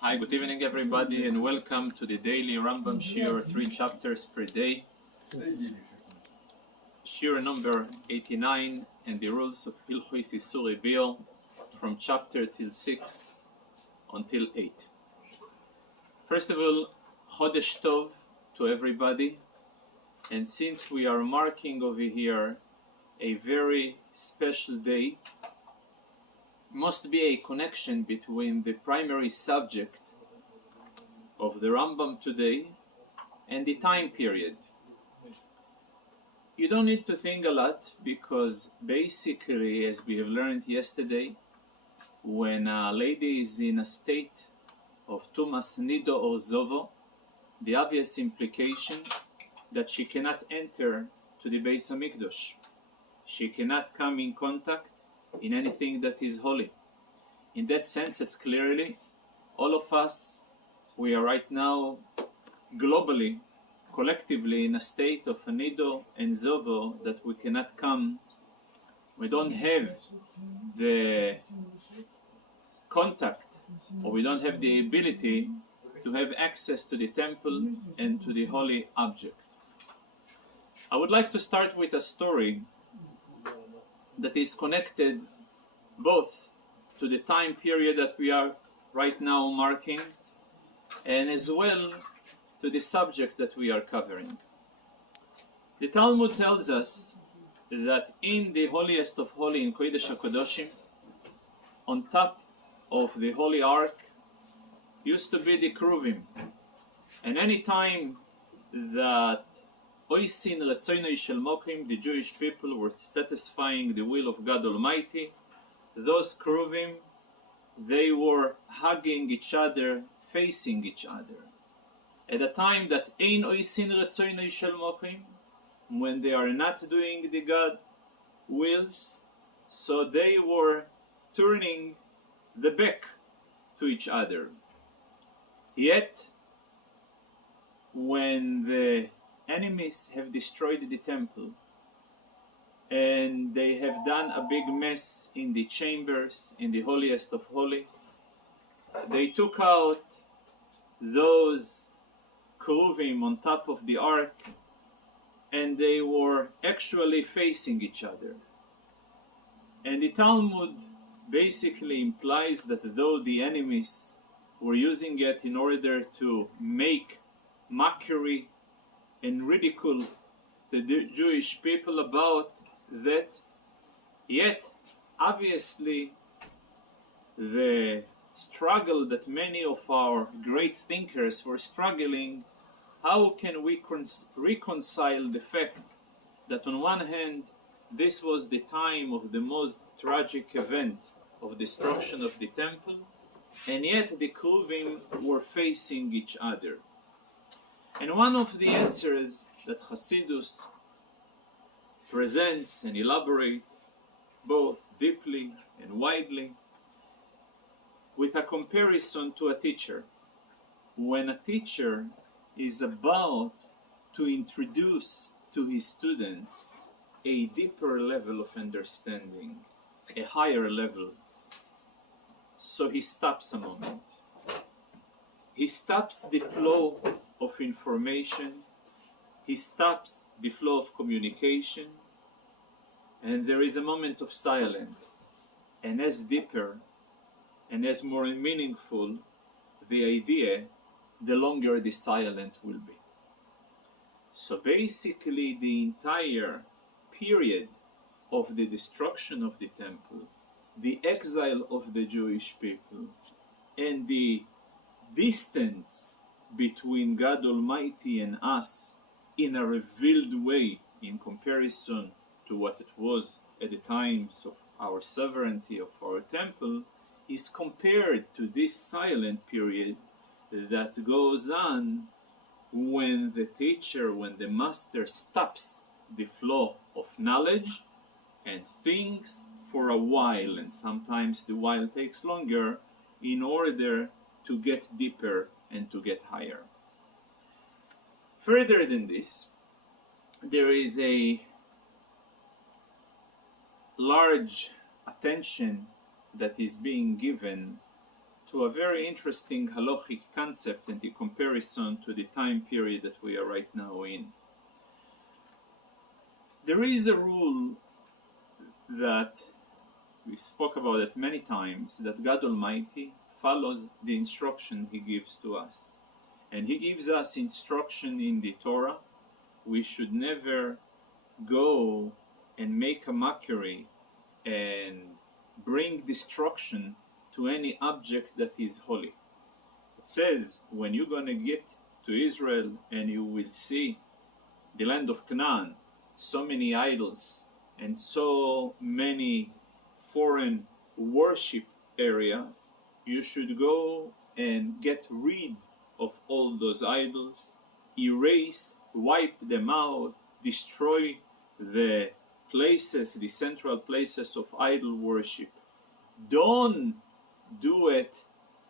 Hi, good evening everybody, and welcome to the daily Rambam Shir, 3 chapters per day. Shir number 89, and the rules of Hilchos Issurei from chapter till 6 until 8. First of all, Chodesh Tov to everybody, and since we are marking over here a very special day, must be a connection between the primary subject of the Rambam today and the time period. You don't need to think a lot, because basically, as we have learned yesterday, when a lady is in a state of Tumas Nido or Zovo, the obvious implication that she cannot enter to the Beis HaMikdash. She cannot come in contact in anything that is holy. In that sense, it's clearly all of us, we are right now globally, collectively in a state of Nido and Zovo, that we cannot come. We don't have the contact, or we don't have the ability to have access to the temple and to the holy object. I would like to start with a story that is connected both to the time period that we are right now marking, and as well to the subject that we are covering. The Talmud tells us that in the holiest of holy, in Kodesh HaKodoshim, on top of the Holy Ark, used to be the Kruvim. And any time that Oisin Retzoinoi Shel Mokim, the Jewish people, were satisfying the will of God Almighty, those Kruvim, they were hugging each other, facing each other. At a time that Ein Oisin Retzoinoi Shel Mokim, when they are not doing the God wills, so they were turning the back to each other. Yet, when the enemies have destroyed the temple, and they have done a big mess in the chambers, in the holiest of holy, they took out those Keruvim on top of the ark, and they were actually facing each other. And the Talmud basically implies that though the enemies were using it in order to make mockery and ridicule the Jewish people about that, yet obviously the struggle that many of our great thinkers were struggling, how can we reconcile the fact that on one hand this was the time of the most tragic event of destruction of the temple, and yet the Kruvim were facing each other? And one of the answers that Hasidus presents and elaborate both deeply and widely with a comparison to a teacher. When a teacher is about to introduce to his students a deeper level of understanding, a higher level, so he stops a moment. He stops the flow of information, he stops the flow of communication, and there is a moment of silence. And as deeper and as more meaningful the idea, the longer the silence will be. So basically the entire period of the destruction of the temple, the exile of the Jewish people, and the distance between God Almighty and us in a revealed way in comparison to what it was at the times of our sovereignty of our temple, is compared to this silent period that goes on when the teacher, when the master stops the flow of knowledge and thinks for a while, and sometimes the while takes longer, in order to get deeper and to get higher. Further than this, there is a large attention that is being given to a very interesting halachic concept and the comparison to the time period that we are right now in. There is a rule that we spoke about it many times, that God Almighty follows the instruction He gives to us. And He gives us instruction in the Torah. We should never go and make a mockery and bring destruction to any object that is holy. It says, when you're going to get to Israel and you will see the land of Canaan, so many idols and so many foreign worship areas, you should go and get rid of all those idols, erase, wipe them out, destroy the places, the central places of idol worship. Don't do it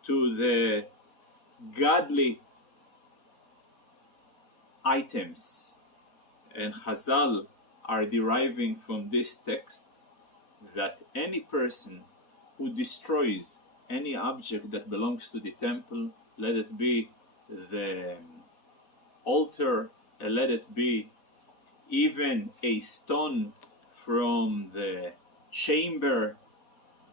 to the godly items. And Chazal are deriving from this text that any person who destroys any object that belongs to the temple, let it be the altar, let it be even a stone from the chamber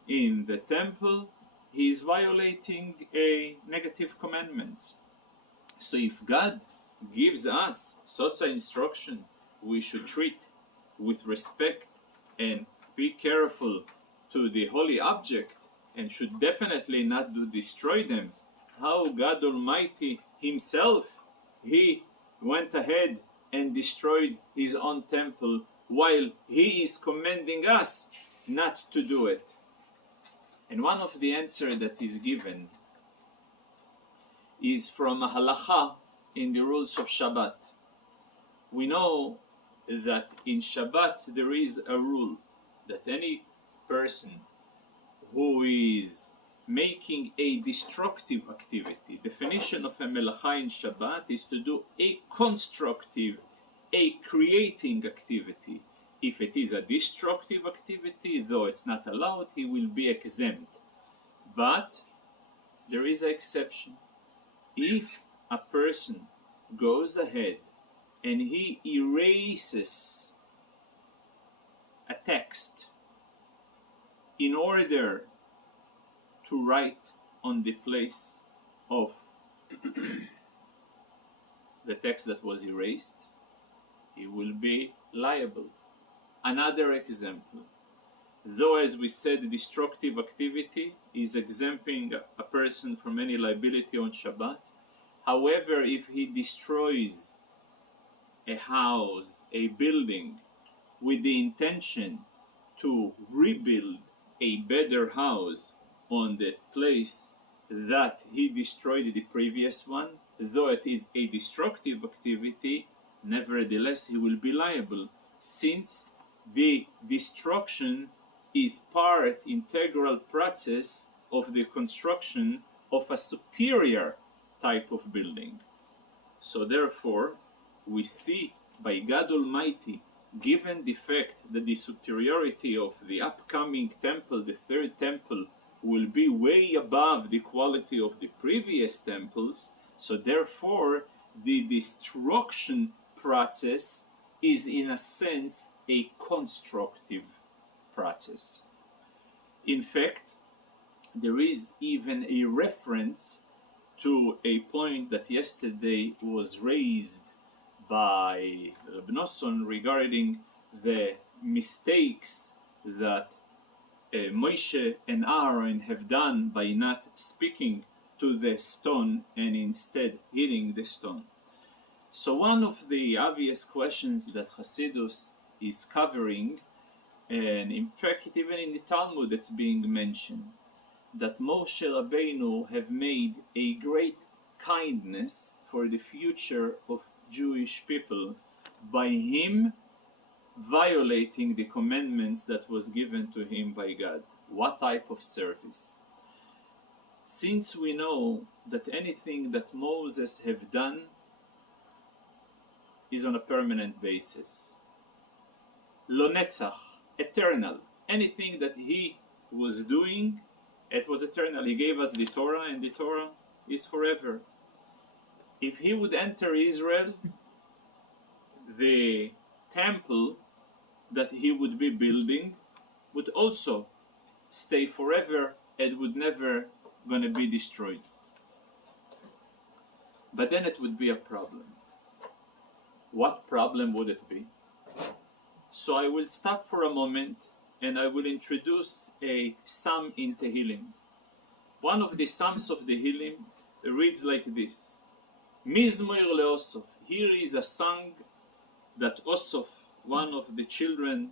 in the temple, he is violating a negative commandments. So if God gives us such an instruction, we should treat with respect and be careful to the holy object and should definitely not destroy them. How God Almighty Himself, He went ahead and destroyed His own temple while He is commanding us not to do it. And one of the answers that is given is from a halacha in the rules of Shabbat. We know that in Shabbat there is a rule that any person who is making a destructive activity, definition of a melacha in Shabbat is to do a constructive, a creating activity. If it is a destructive activity, though it's not allowed, he will be exempt. But there is an exception. If a person goes ahead and he erases a text in order to write on the place of the text that was erased, he will be liable. Another example, though as we said destructive activity is exempting a person from any liability on Shabbat, however, if he destroys a house, a building, with the intention to rebuild a better house on the place that he destroyed the previous one, though it is a destructive activity, nevertheless he will be liable, since the destruction is part, integral process of the construction of a superior type of building. So therefore, we see by God Almighty, given the fact that the superiority of the upcoming temple, the third temple, will be way above the quality of the previous temples, so therefore the destruction process is in a sense a constructive process. In fact, there is even a reference to a point that yesterday was raised by Rabbi Noam regarding the mistakes that Moshe and Aaron have done by not speaking to the stone and instead hitting the stone. So one of the obvious questions that Hasidus is covering, and in fact even in the Talmud it's being mentioned, that Moshe Rabbeinu have made a great kindness for the future of Jewish people by him violating the commandments that was given to him by God. What type of service? Since we know that anything that Moses have done is on a permanent basis, lo netzach, eternal, anything that he was doing It was eternal. He gave us the Torah, and the Torah is forever. If he would enter Israel, the temple that he would be building would also stay forever and would never gonna be destroyed. But then it would be a problem. What problem would it be? So I will stop for a moment and I will introduce a psalm in Tehillim. One of the psalms of the Tehillim reads like this: Mizmor leOsoph. Here is a song that Osoph, one of the children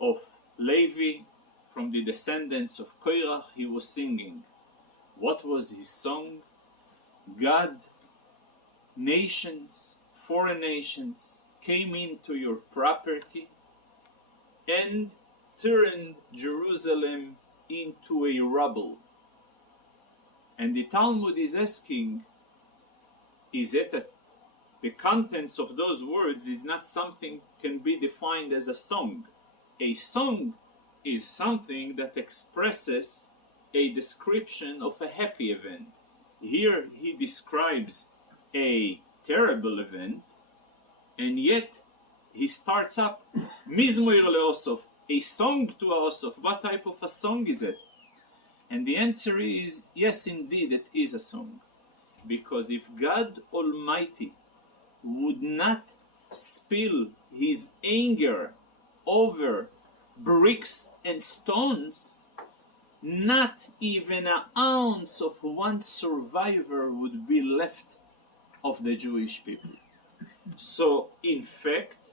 of Levi, from the descendants of Korach, he was singing. What was his song? God, nations, foreign nations, came into your property and turned Jerusalem into a rubble. And the Talmud is asking, is it that the contents of those words is not something can be defined as a song? A song is something that expresses a description of a happy event. Here he describes a terrible event, and yet he starts up Mizmor leOsoph, a song to Osoph. What type of a song is it? And the answer is yes, indeed, it is a song. Because if God Almighty would not spill his anger over bricks and stones, not even an ounce of one survivor would be left of the Jewish people. So, in fact,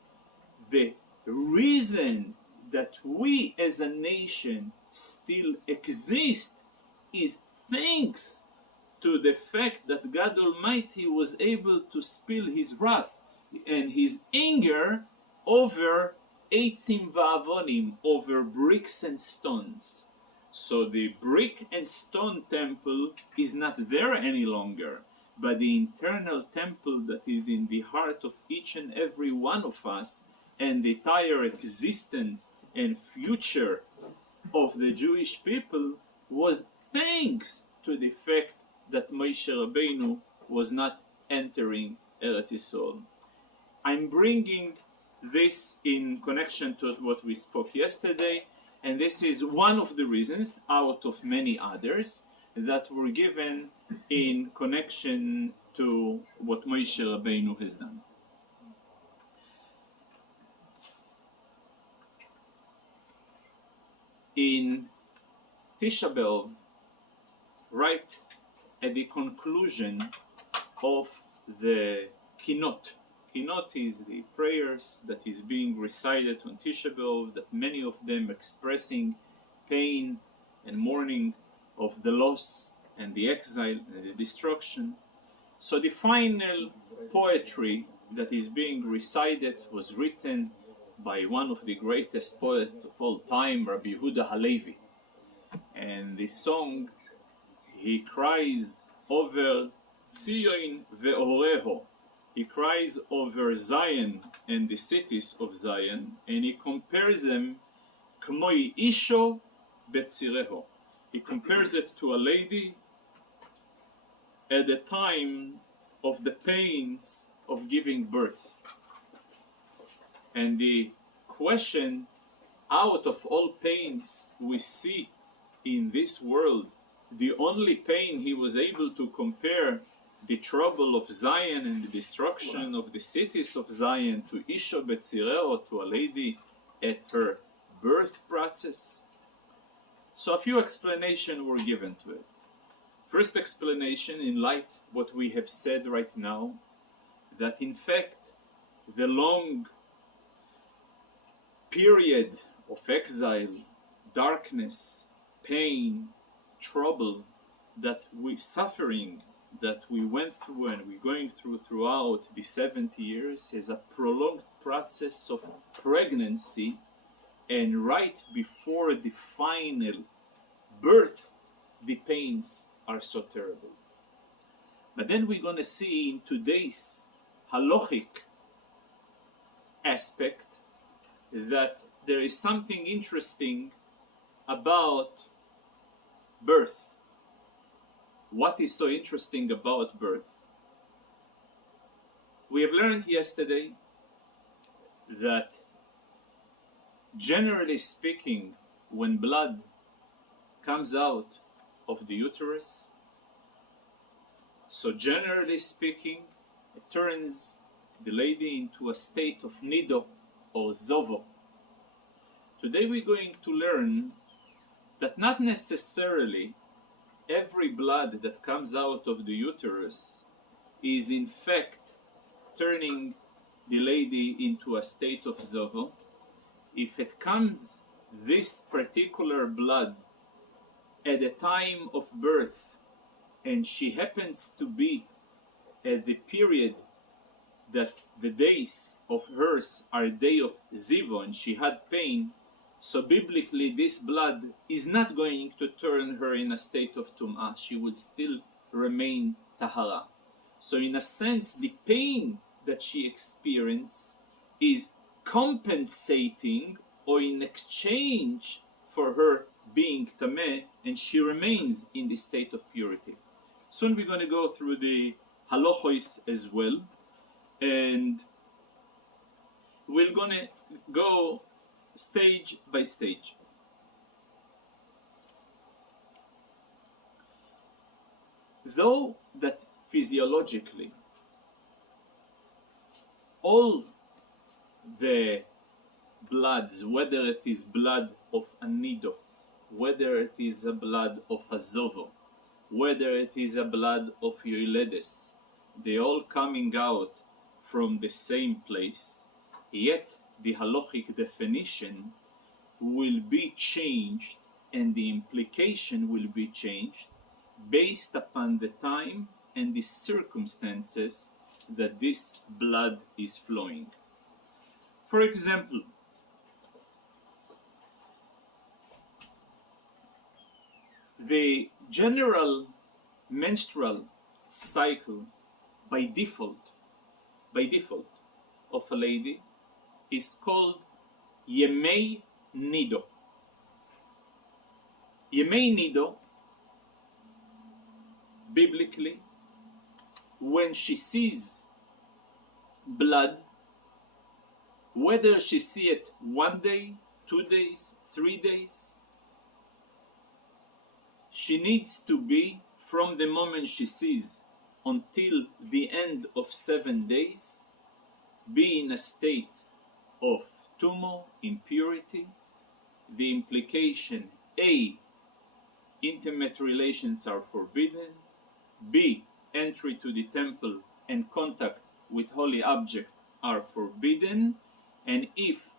the reason that we as a nation still exist is thanks to the fact that God Almighty was able to spill his wrath and his anger over Eitzim va'avonim, over bricks and stones. So the brick and stone temple is not there any longer, but the internal temple that is in the heart of each and every one of us, and the entire existence and future of the Jewish people, was thanks to the fact that Moshe Rabbeinu was not entering Eretz Yisrael. I'm bringing this in connection to what we spoke yesterday, and this is one of the reasons, out of many others, that were given in connection to what Moshe Rabbeinu has done. In Tisha B'Av, right at the conclusion of the Kinot. Kinot is the prayers that is being recited on Tisha B'Av, that many of them expressing pain and mourning of the loss and the exile and the destruction. So the final poetry that is being recited was written by one of the greatest poets of all time, Rabbi Yehuda Halevi. And the song, he cries over Tzion ve'oreho. He cries over Zion and the cities of Zion, and he compares them k'moi isho betzireho. He compares it to a lady at the time of the pains of giving birth. And the question, out of all pains we see in this world, the only pain he was able to compare the trouble of Zion and the destruction of the cities of Zion to Isho Betzireo, to a lady at her birth process. So a few explanations were given to it. First explanation, in light what we have said right now, that in fact the long period of exile, darkness, pain, trouble that we suffering that we went through and we're going through throughout the 70 years is a prolonged process of pregnancy, and right before the final birth the pains are so terrible. But then we're going to see in today's halachic aspect that there is something interesting about birth. What is so interesting about birth? We have learned yesterday that generally speaking, when blood comes out of the uterus, so generally speaking, it turns the lady into a state of nido or zovo. Today we're going to learn that not necessarily every blood that comes out of the uterus is in fact turning the lady into a state of zovo. If it comes, this particular blood, at the time of birth, and she happens to be at the period that the days of hers are day of zivo and she had pain, so biblically this blood is not going to turn her in a state of tum'ah. She will still remain tahara. So in a sense, the pain that she experienced is compensating or in exchange for her being tameh, and she remains in the state of purity. Soon we're going to go through the halachos as well, and we're going to go stage by stage. Though that physiologically all the bloods, whether it is blood of a nido, whether it is a blood of a zovo, whether it is a blood of yoiledes, they all coming out from the same place, yet the halachic definition will be changed and the implication will be changed based upon the time and the circumstances that this blood is flowing. For example, the general menstrual cycle by default of a lady is called Yemei Nido. Yemei Nido, biblically, when she sees blood, whether she see it 1 day, 2 days, 3 days, she needs to be, from the moment she sees until the end of 7 days, be in a state of tumo, impurity. The implication: A, intimate relations are forbidden; B, entry to the temple and contact with holy object are forbidden, and if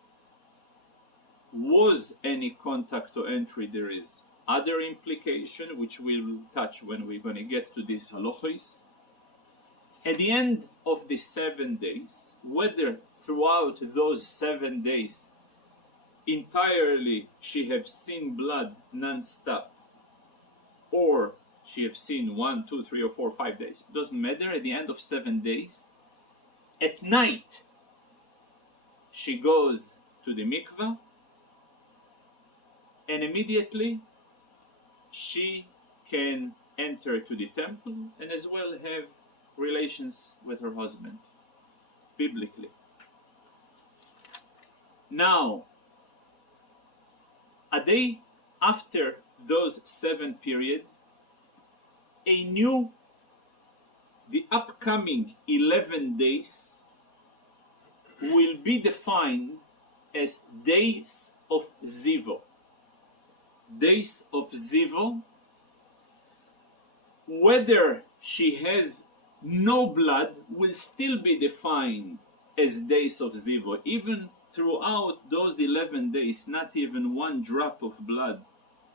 was any contact or entry, there is other implication which we'll touch when we're going to get to this halachos. At the end of the 7 days, whether throughout those 7 days entirely she have seen blood non-stop, or she have seen 1, 2, 3, or 4, 5 days, doesn't matter, at the end of 7 days, at night she goes to the mikvah, and immediately she can enter to the temple and as well have relations with her husband, biblically. Now, a day after those 7 periods, the upcoming 11 days will be defined as days of zivo. Days of zivo, whether she has no blood, will still be defined as days of zivo. Even throughout those 11 days, not even 1 drop of blood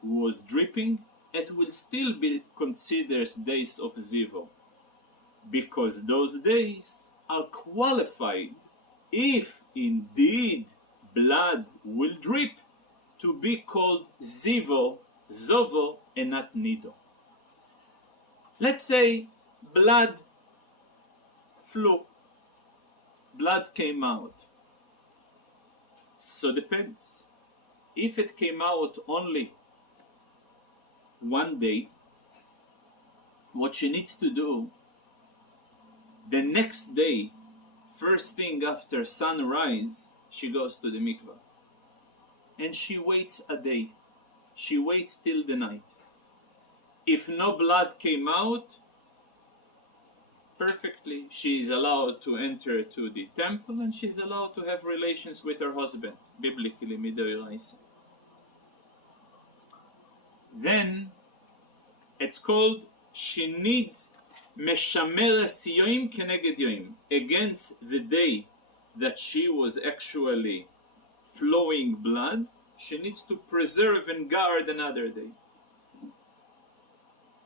was dripping, it will still be considered days of zivo, because those days are qualified, if indeed blood will drip, to be called zivo, zovo, and not nido. Let's say blood flew, blood came out. So depends. If it came out only one day, what she needs to do, the next day, first thing after sunrise, she goes to the mikvah. And she waits a day. She waits till the night. If no blood came out, perfectly, she is allowed to enter to the temple and she is allowed to have relations with her husband, biblically, midoraisa. Then, it's called, she needs meshameres yoim keneged yoim, against the day that she was actually flowing blood, she needs to preserve and guard another day.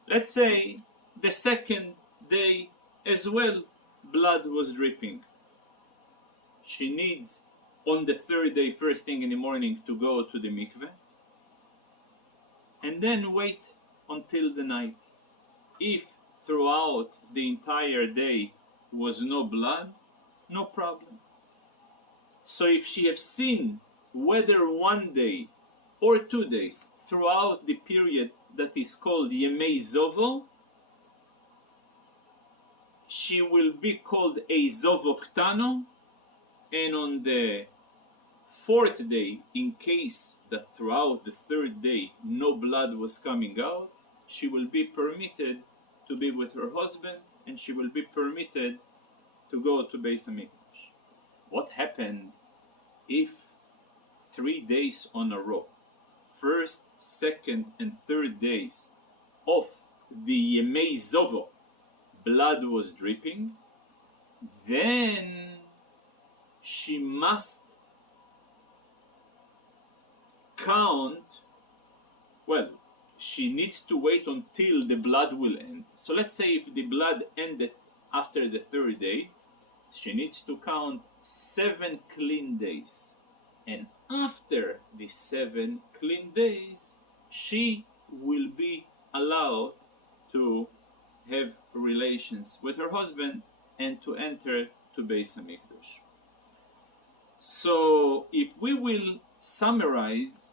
Let's say the second day as well, blood was dripping. She needs on the third day, first thing in the morning, to go to the mikveh and then wait until the night. If throughout the entire day was no blood, no problem. So if she have seen whether one day or 2 days throughout the period that is called Yemei Zovo, she will be called a Zovo Ktano, and on the 4th day, in case that throughout the 3rd day no blood was coming out, she will be permitted to be with her husband and she will be permitted to go to Beis HaMikdash. What happened if 3 days on a row, 1st, 2nd, and 3rd days of the Yemei Zovo, blood was dripping? Then she must count, well, she needs to wait until the blood will end. So let's say if the blood ended after the 3rd day, she needs to count 7 clean days. And after the 7 clean days, she will be allowed to have relations with her husband and to enter to Beis HaMikdash. So if we will summarize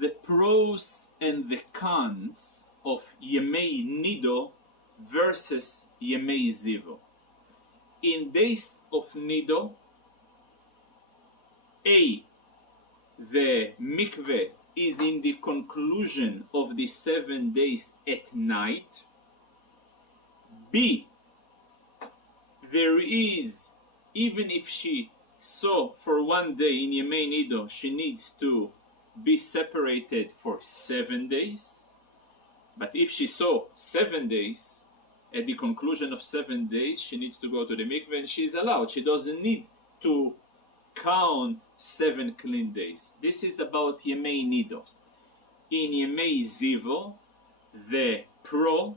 the pros and the cons of Yemei Nido versus Yemei Zivo. In days of Nido, A, the mikveh is in the conclusion of the 7 days at night. B, there is, even if she saw for one day in Yemei Nido, she needs to be separated for 7 days. But if she saw 7 days, at the conclusion of 7 days, she needs to go to the mikveh and she is allowed. She doesn't need to count 7 clean days. This is about Yemei Nido. In Yemei Zivo, the pro,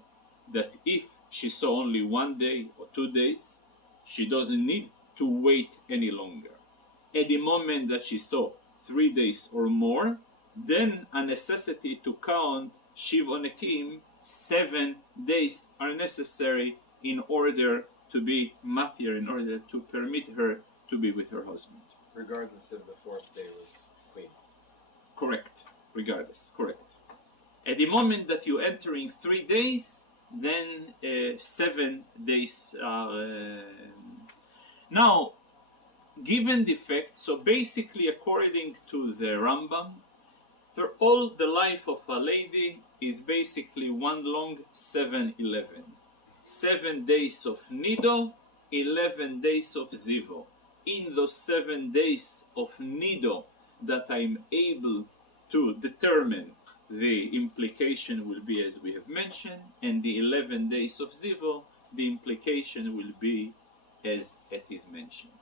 that if she saw only 1 day or 2 days, she doesn't need to wait any longer. At the moment that she saw 3 days or more, then a necessity to count Shiv Onekim, 7 days are necessary in order to be matir, in order to permit her to be with her husband. Regardless if the 4th day was clean. Correct. Regardless. Correct. At the moment that you enter in 3 days, then 7 days are... Now, given the fact, so basically according to the Rambam, through all the life of a lady is basically one long 7-11. 7 days of Nido, 11 days of Zivo. In those 7 days of Nido that I'm able to determine, the implication will be as we have mentioned, and the 11 days of Zivo, the implication will be as it is mentioned.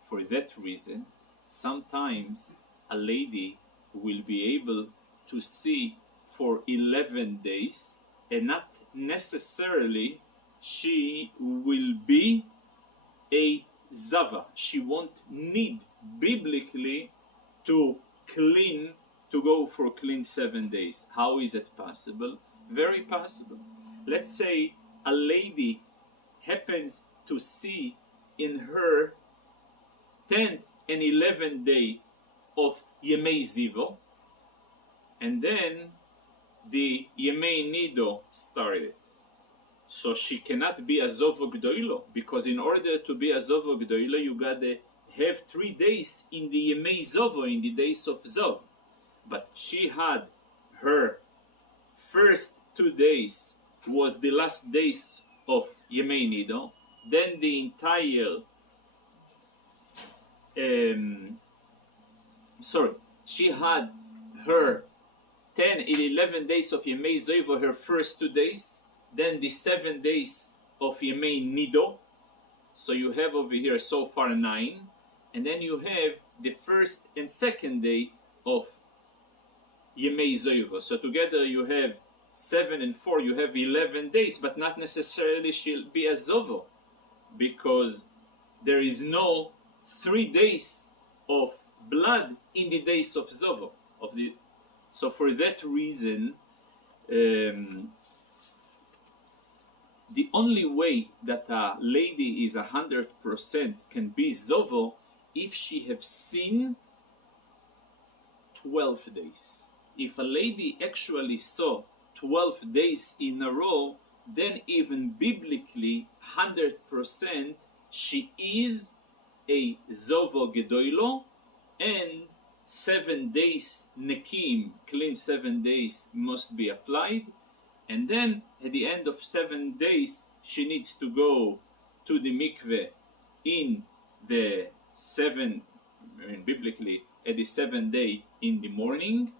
For that reason, sometimes a lady will be able to see for 11 days and not necessarily she will be a Zava. She won't need biblically to clean, to go for clean 7 days. How is it possible? Very possible. Let's say a lady happens to see in her 10th and 11th day of Yemei Zivo, and then the Yemei Nido started. So she cannot be a Zovo Gdoilo, because in order to be a Zovo Gdoilo, you gotta have 3 days in the Yemei Zovo, in the days of Zov. But she had her first 2 days was the last days of Yemei Nido, then the entire she had her 10 and 11 days of Yemei Zoivo, her first 2 days, then the 7 days of Yemei Nido. So you have over here so far 9, and then you have the first and second day of Yemei Zoivo. So together you have 7 and 4, you have 11 days, but not necessarily she'll be a Zovo, because there is no 3 days of blood in the days of Zovo. So for that reason, the only way that a lady is 100% can be Zovo if she have seen 12 days. If a lady actually saw 12 days in a row, then even biblically 100% she is a Zovo Gedoilo, and 7 days Nekim, clean 7 days, must be applied. And then at the end of 7 days, she needs to go to the mikveh in the biblically, at the 7th day in the morning.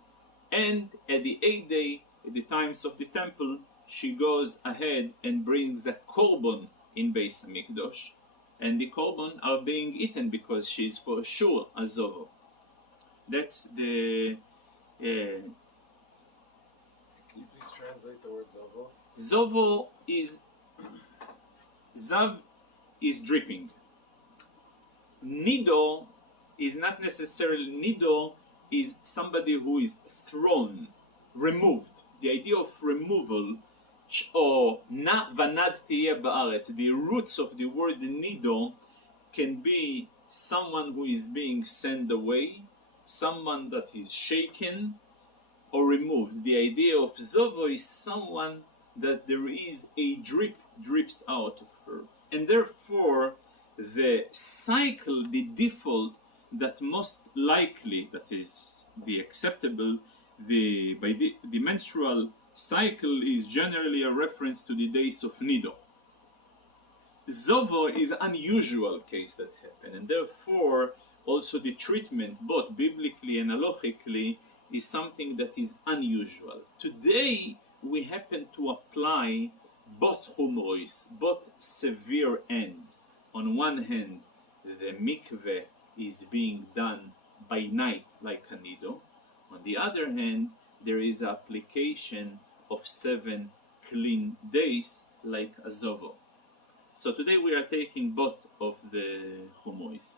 And at the 8th day, at the times of the temple, she goes ahead and brings a korban in Beis HaMikdash. And the korban are being eaten because she's for sure a Zovo. That's the... Can you please translate the word Zovo? Zovo is... Zav is dripping. Nido is not necessarily... Nido is somebody who is thrown, removed. The idea of removal, or na vanad tiyeh ba'aretz, the roots of the word nido can be someone who is being sent away, someone that is shaken or removed. The idea of Zovo is someone that there is a drips out of her. And therefore, the cycle, the default, that most likely, that is the acceptable, the menstrual cycle is generally a reference to the days of Nido. Zovo is an unusual case that happened, and therefore also the treatment, both biblically and halachically, is something that is unusual. Today we happen to apply both humrois, both severe ends. On one hand, the mikveh is being done by night like a nido. On the other hand, there is application of 7 clean days like a zovo. So today we are taking both of the humrois.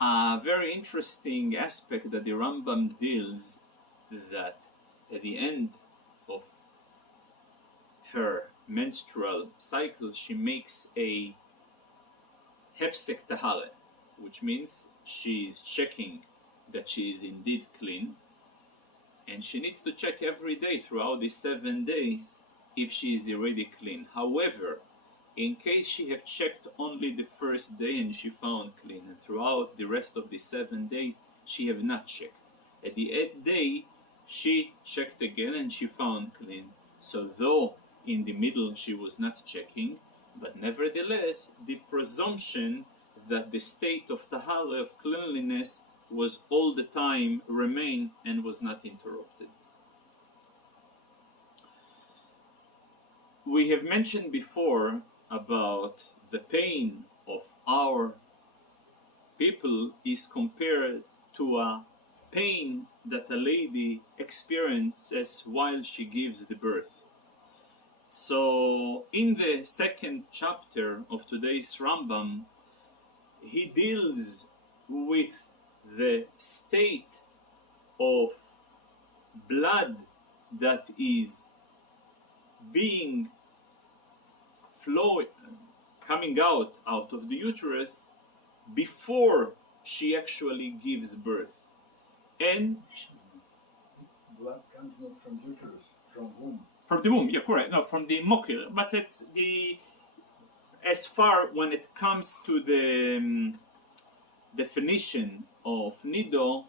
A very interesting aspect that the Rambam deals, that at the end of her menstrual cycle she makes a hefsek tahare, which means she is checking that she is indeed clean, and she needs to check every day throughout the 7 days if she is already clean. However, in case she have checked only the first day and she found clean, and throughout the rest of the 7 days she have not checked, at the 8th day she checked again and she found clean. So though in the middle she was not checking, but nevertheless the presumption that the state of tahara, of cleanliness, was all the time remain and was not interrupted. We have mentioned before about the pain of our people is compared to a pain that a lady experiences while she gives the birth. So in the 2nd chapter of today's Rambam, he deals with the state of blood that is being coming out of the uterus before she actually gives birth. And blood Comes not from uterus, from womb. From the womb, yeah, correct. No, from the mokir. But it's the, as far when it comes to the definition of nido,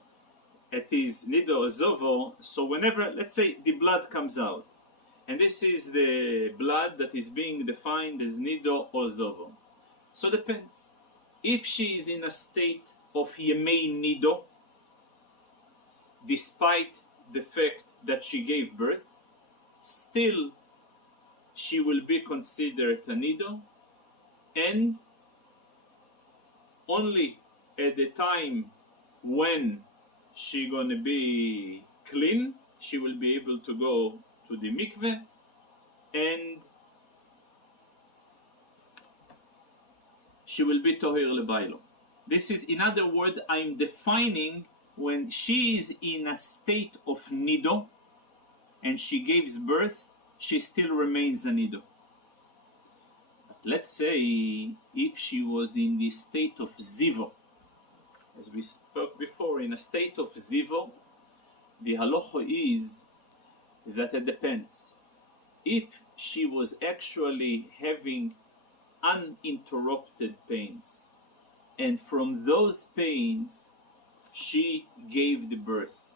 it is nido zovo. So whenever, let's say, the blood comes out, and this is the blood that is being defined as nido or zovo. So depends. If she is in a state of yemei nido, despite the fact that she gave birth, still she will be considered a nido, and only at the time when she gonna be clean, she will be able to go to the mikveh, and she will be tohir lebailo. This is, in other words, I'm defining when she is in a state of nido and she gives birth, she still remains a nido. But let's say if she was in the state of zivo, as we spoke before, in a state of zivo, the halacha is that it depends. If she was actually having uninterrupted pains, and from those pains she gave the birth,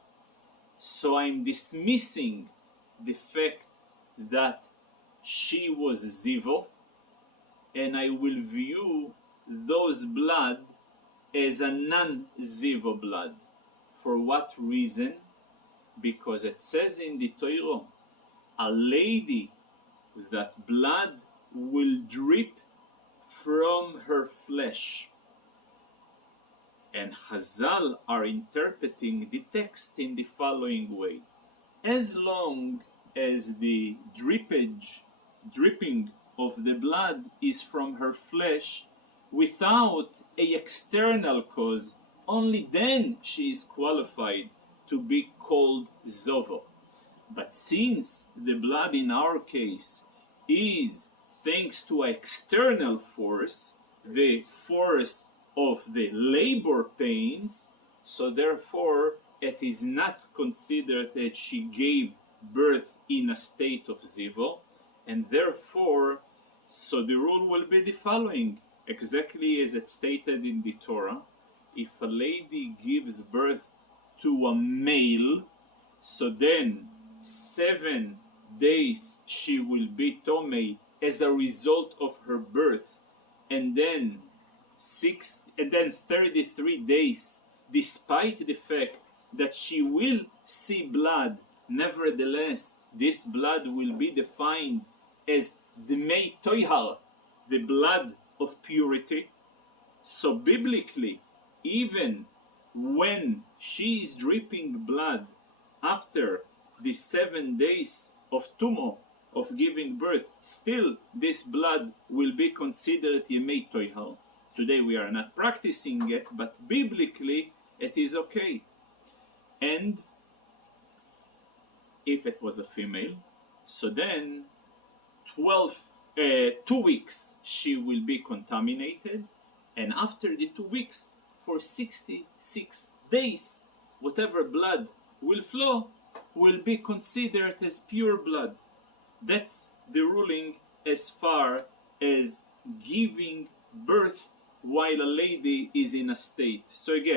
so I'm dismissing the fact that she was zivo, and I will view those blood as a non-zivo blood. For what reason? Because it says in the Torah, a lady that blood will drip from her flesh. And Chazal are interpreting the text in the following way. As long as the dripping of the blood is from her flesh without an external cause, only then she is qualified to be called zovo. But since the blood in our case is thanks to an external force, the force of the labor pains, so therefore it is not considered that she gave birth in a state of zivo, and therefore, so the rule will be the following, exactly as it's stated in the Torah. If a lady gives birth to a male, so then 7 days she will be tomei as a result of her birth, and then 33 days, despite the fact that she will see blood, nevertheless this blood will be defined as dmei toihar, the blood of purity. So biblically, even when she is dripping blood after the 7 days of tumo, of giving birth, still this blood will be considered yemei toihar. Today we are not practicing it, but biblically it is okay. And if it was a female, so then 2 weeks she will be contaminated, and after the 2 weeks, for 66 days, whatever blood will flow will be considered as pure blood. That's the ruling as far as giving birth while a lady is in a state. So again,